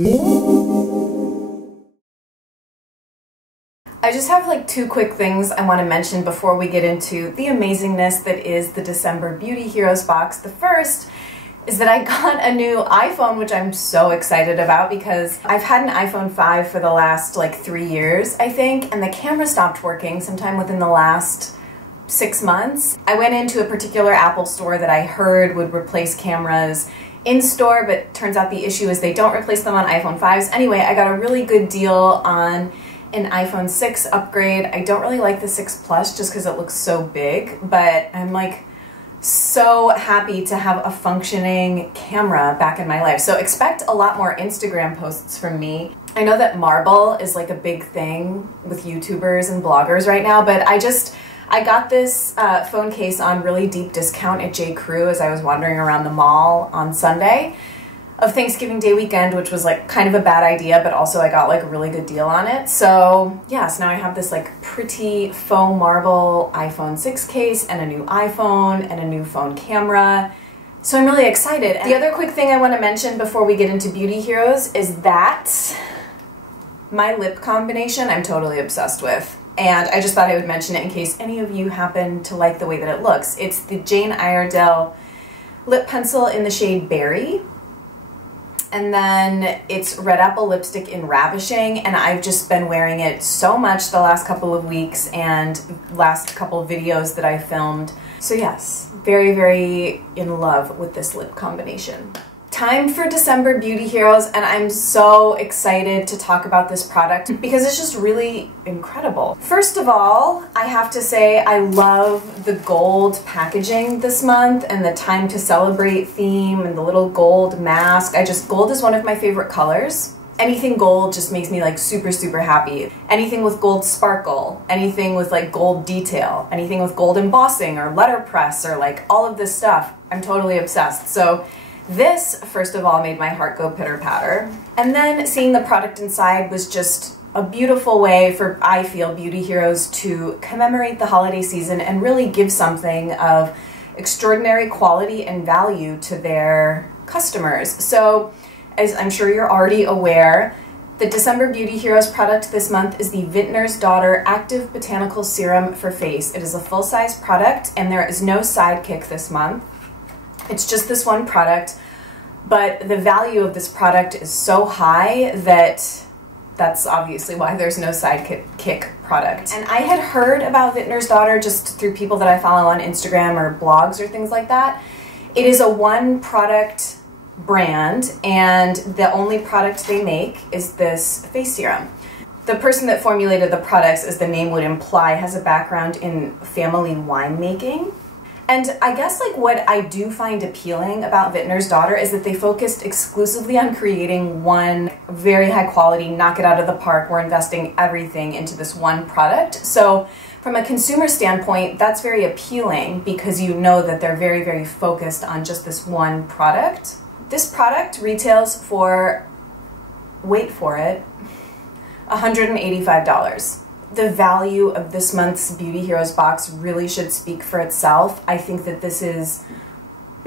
I just have like two quick things I want to mention before we get into the amazingness that is the December Beauty Heroes box. The first is that I got a new iPhone, which I'm so excited about because I've had an iPhone 5 for the last like 3 years, I think, and the camera stopped working sometime within the last 6 months. I went into a particular Apple store that I heard would replace cameras in store, but turns out the issue is they don't replace them on iPhone 5s. Anyway, I got a really good deal on an iPhone 6 upgrade. I don't really like the 6 Plus just because it looks so big, but I'm like so happy to have a functioning camera back in my life. So expect a lot more Instagram posts from me. I know that marble is like a big thing with YouTubers and bloggers right now, but I got this phone case on really deep discount at J. Crew as I was wandering around the mall on Sunday of Thanksgiving Day weekend, which was like kind of a bad idea, but also I got like a really good deal on it. So yes, now I have this like pretty faux marble iPhone 6 case and a new iPhone and a new phone camera. So I'm really excited. And the other quick thing I want to mention before we get into Beauty Heroes is that my lip combination I'm totally obsessed with. And I just thought I would mention it in case any of you happen to like the way that it looks. It's the Jane Iredale lip pencil in the shade Berry. And then it's Red Apple lipstick in Ravishing. And I've just been wearing it so much the last couple of weeks and last couple of videos that I filmed. So yes, very, very in love with this lip combination. Time for December Beauty Heroes, and I'm so excited to talk about this product because it's just really incredible. First of all, I have to say I love the gold packaging this month and the Time to Celebrate theme and the little gold mask. Gold is one of my favorite colors. Anything gold just makes me like super, super happy. Anything with gold sparkle, anything with like gold detail, anything with gold embossing or letterpress or like all of this stuff, I'm totally obsessed. So this, first of all, made my heart go pitter-patter. And then seeing the product inside was just a beautiful way for, I feel, Beauty Heroes to commemorate the holiday season and really give something of extraordinary quality and value to their customers. So, as I'm sure you're already aware, the December Beauty Heroes product this month is the Vintners Daughter Active Botanical Serum for Face. It is a full-size product and there is no sidekick this month. It's just this one product, but the value of this product is so high that that's obviously why there's no sidekick product. And I had heard about Vintners Daughter just through people that I follow on Instagram or blogs or things like that. It is a one product brand and the only product they make is this face serum. The person that formulated the products, as the name would imply, has a background in family winemaking. And I guess like what I do find appealing about Vintners Daughter is that they focused exclusively on creating one very high quality, knock it out of the park, we're investing everything into this one product. So from a consumer standpoint, that's very appealing because you know that they're very, very focused on just this one product. This product retails for, wait for it, $185. The value of this month's Beauty Heroes box really should speak for itself. I think that this is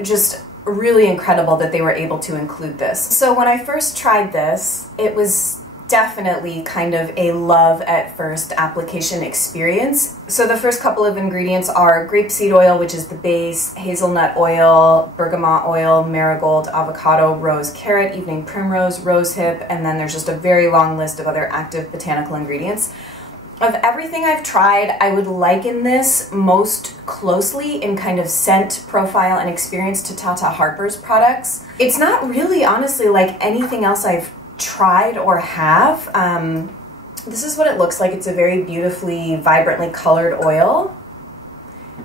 just really incredible that they were able to include this. So when I first tried this, it was definitely kind of a love at first application experience. So the first couple of ingredients are grapeseed oil, which is the base, hazelnut oil, bergamot oil, marigold, avocado, rose, carrot, evening primrose, rosehip, and then there's just a very long list of other active botanical ingredients. Of everything I've tried, I would liken this most closely in kind of scent profile and experience to Tata Harper's products. It's not really, honestly, like anything else I've tried or have. This is what it looks like. It's a very beautifully, vibrantly colored oil.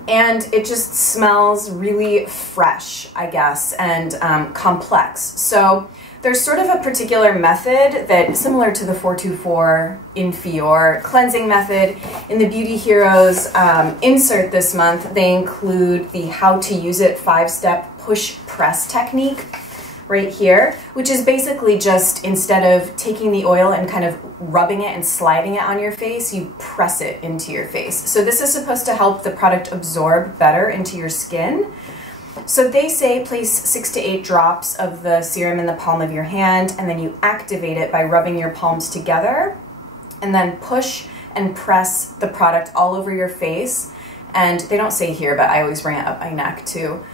And it just smells really fresh, I guess, and complex. So there's sort of a particular method that, similar to the 424 in Fior cleansing method, in the Beauty Heroes insert this month, they include the How to Use It 5-step push press technique right here, which is basically just, instead of taking the oil and kind of rubbing it and sliding it on your face, you press it into your face. So this is supposed to help the product absorb better into your skin. So they say place 6 to 8 drops of the serum in the palm of your hand, and then you activate it by rubbing your palms together, and then push and press the product all over your face. And they don't say here, but I always bring it up my neck too,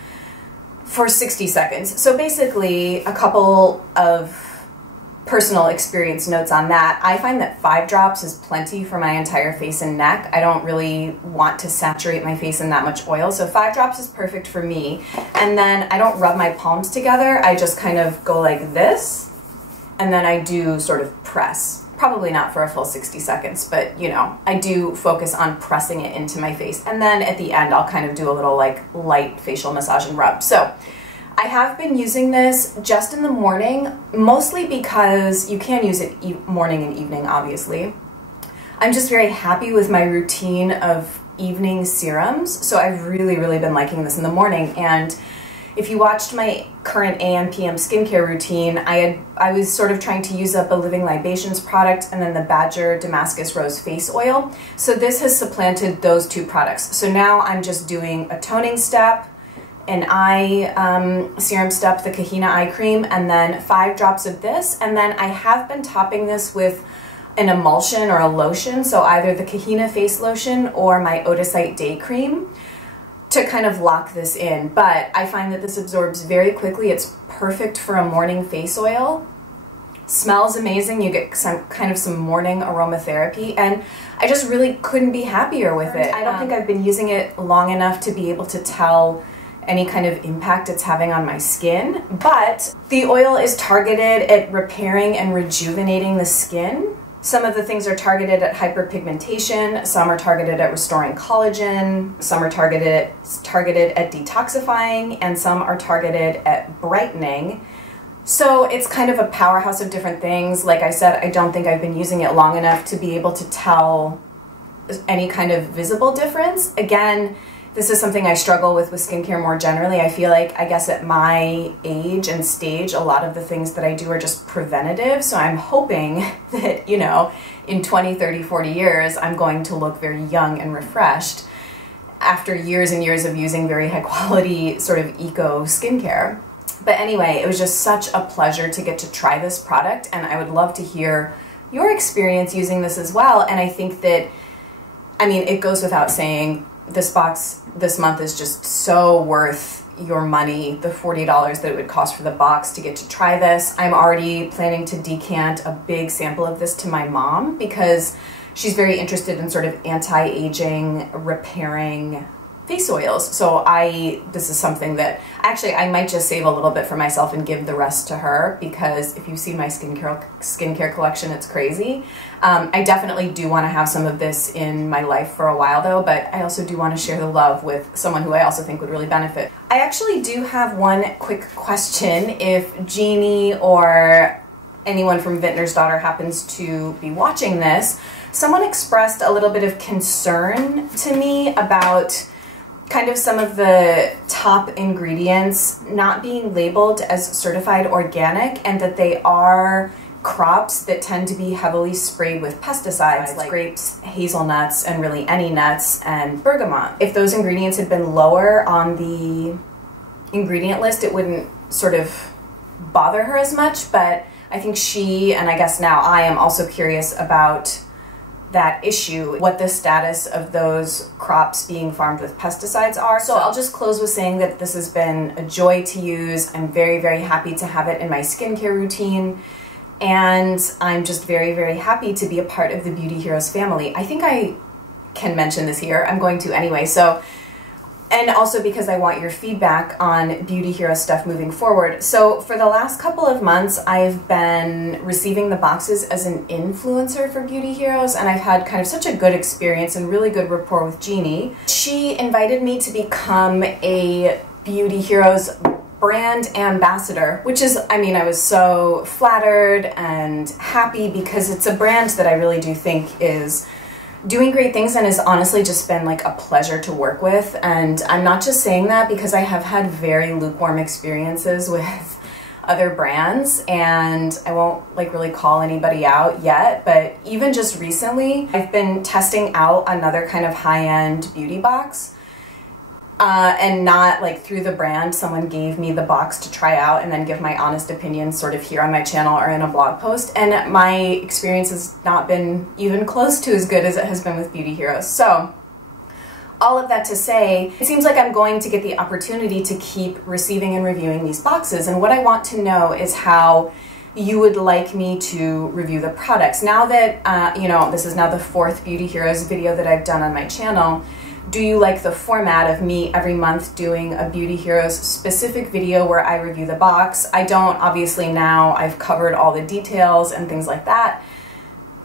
for 60 seconds. So basically, a couple of personal experience notes on that. I find that 5 drops is plenty for my entire face and neck. I don't really want to saturate my face in that much oil, so 5 drops is perfect for me. And then I don't rub my palms together, I just kind of go like this, and then I do sort of press. Probably not for a full 60 seconds, but you know, I do focus on pressing it into my face. And then at the end, I'll kind of do a little like light facial massage and rub. So I have been using this just in the morning, mostly because you can use it morning and evening, obviously. I'm just very happy with my routine of evening serums, so I've really been liking this in the morning. And if you watched my current AM PM skincare routine, I was sort of trying to use up a Living Libations product and then the Badger Damascus Rose face oil. So this has supplanted those 2 products. So now I'm just doing a toning step, an eye serum step, the Kahina eye cream, and then 5 drops of this. And then I have been topping this with an emulsion or a lotion, so either the Kahina face lotion or my Odysite day cream, to kind of lock this in. But I find that this absorbs very quickly. It's perfect for a morning face oil. Smells amazing. You get some morning aromatherapy, and I just really couldn't be happier with it. I don't think I've been using it long enough to be able to tell any kind of impact it's having on my skin, but the oil is targeted at repairing and rejuvenating the skin. Some of the things are targeted at hyperpigmentation, some are targeted at restoring collagen, some are targeted at detoxifying, and some are targeted at brightening. So it's kind of a powerhouse of different things. Like I said, I don't think I've been using it long enough to be able to tell any kind of visible difference. Again, this is something I struggle with skincare more generally. I feel like, I guess at my age and stage, a lot of the things that I do are just preventative. So I'm hoping that, you know, in 20, 30, 40 years, I'm going to look very young and refreshed after years and years of using very high quality sort of eco skincare. But anyway, it was just such a pleasure to get to try this product, and I would love to hear your experience using this as well. And I think that, I mean, it goes without saying, this box this month is just so worth your money, the $40 that it would cost for the box to get to try this. I'm already planning to decant a big sample of this to my mom because she's very interested in sort of anti-aging, repairing face oils. So this is something that actually I might just save a little bit for myself and give the rest to her, because if you see my skincare collection, it's crazy. I definitely do want to have some of this in my life for a while though, but I also do want to share the love with someone who I also think would really benefit. I actually do have one quick question. If Jeannie or anyone from Vintner's Daughter happens to be watching this, someone expressed a little bit of concern to me about kind of some of the top ingredients not being labeled as certified organic, and that they are crops that tend to be heavily sprayed with pesticides like grapes, hazelnuts, and really any nuts, and bergamot. If those ingredients had been lower on the ingredient list, it wouldn't sort of bother her as much, but I think she, and I guess now I am also curious about that issue, what the status of those crops being farmed with pesticides are. So I'll just close with saying that this has been a joy to use. I'm very, very happy to have it in my skincare routine, and I'm just very, very happy to be a part of the Beauty Heroes family. I think I can mention this here. I'm going to anyway. And also because I want your feedback on Beauty Hero stuff moving forward. So for the last couple of months, I've been receiving the boxes as an influencer for Beauty Heroes, and I've had kind of such a good experience and really good rapport with Jeannie. She invited me to become a Beauty Heroes brand ambassador, which is, I mean, I was so flattered and happy because it's a brand that I really do think is doing great things and has honestly just been like a pleasure to work with. And I'm not just saying that because I have had very lukewarm experiences with other brands, and I won't like really call anybody out yet, but even just recently I've been testing out another kind of high-end beauty box, and not like through the brand. Someone gave me the box to try out and then give my honest opinion sort of here on my channel or in a blog post, and my experience has not been even close to as good as it has been with Beauty Heroes. So all of that to say, it seems like I'm going to get the opportunity to keep receiving and reviewing these boxes, and what I want to know is how you would like me to review the products. Now that, you know, this is now the 4th Beauty Heroes video that I've done on my channel, do you like the format of me every month doing a Beauty Heroes specific video where I review the box? I don't, obviously now I've covered all the details and things like that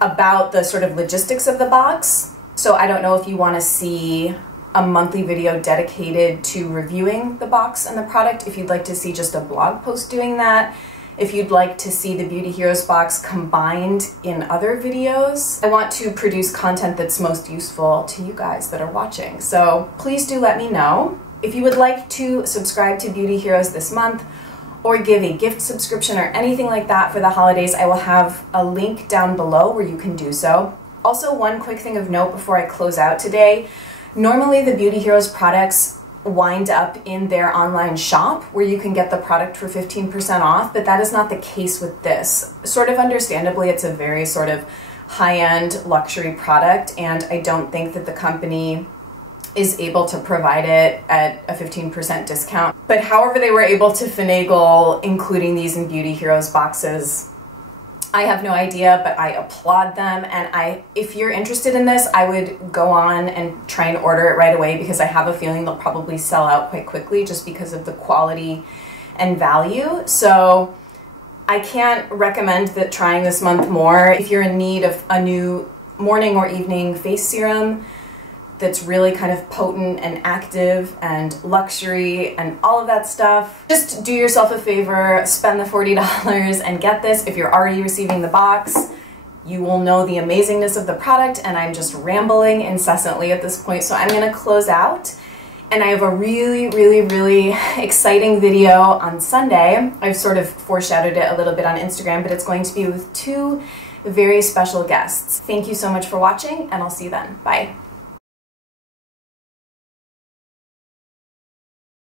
about the sort of logistics of the box. So I don't know if you want to see a monthly video dedicated to reviewing the box and the product, if you'd like to see just a blog post doing that, if you'd like to see the Beauty Heroes box combined in other videos. I want to produce content that's most useful to you guys that are watching. So please do let me know. If you would like to subscribe to Beauty Heroes this month or give a gift subscription or anything like that for the holidays, I will have a link down below where you can do so. Also, one quick thing of note before I close out today. Normally the Beauty Heroes products wind up in their online shop where you can get the product for 15% off, but that is not the case with this. Sort of understandably, it's a very sort of high-end luxury product, and I don't think that the company is able to provide it at a 15% discount. But however they were able to finagle including these in Beauty Heroes boxes, I have no idea, but I applaud them, and if you're interested in this, I would go on and try and order it right away, because I have a feeling they'll probably sell out quite quickly just because of the quality and value. So I can't recommend that trying this month more. If you're in need of a new morning or evening face serum that's really kind of potent and active and luxury and all of that stuff, just do yourself a favor, spend the $40 and get this. If you're already receiving the box, you will know the amazingness of the product, and I'm just rambling incessantly at this point, so I'm gonna close out. And I have a really, really, really exciting video on Sunday. I've sort of foreshadowed it a little bit on Instagram, but it's going to be with 2 very special guests. Thank you so much for watching, and I'll see you then. Bye.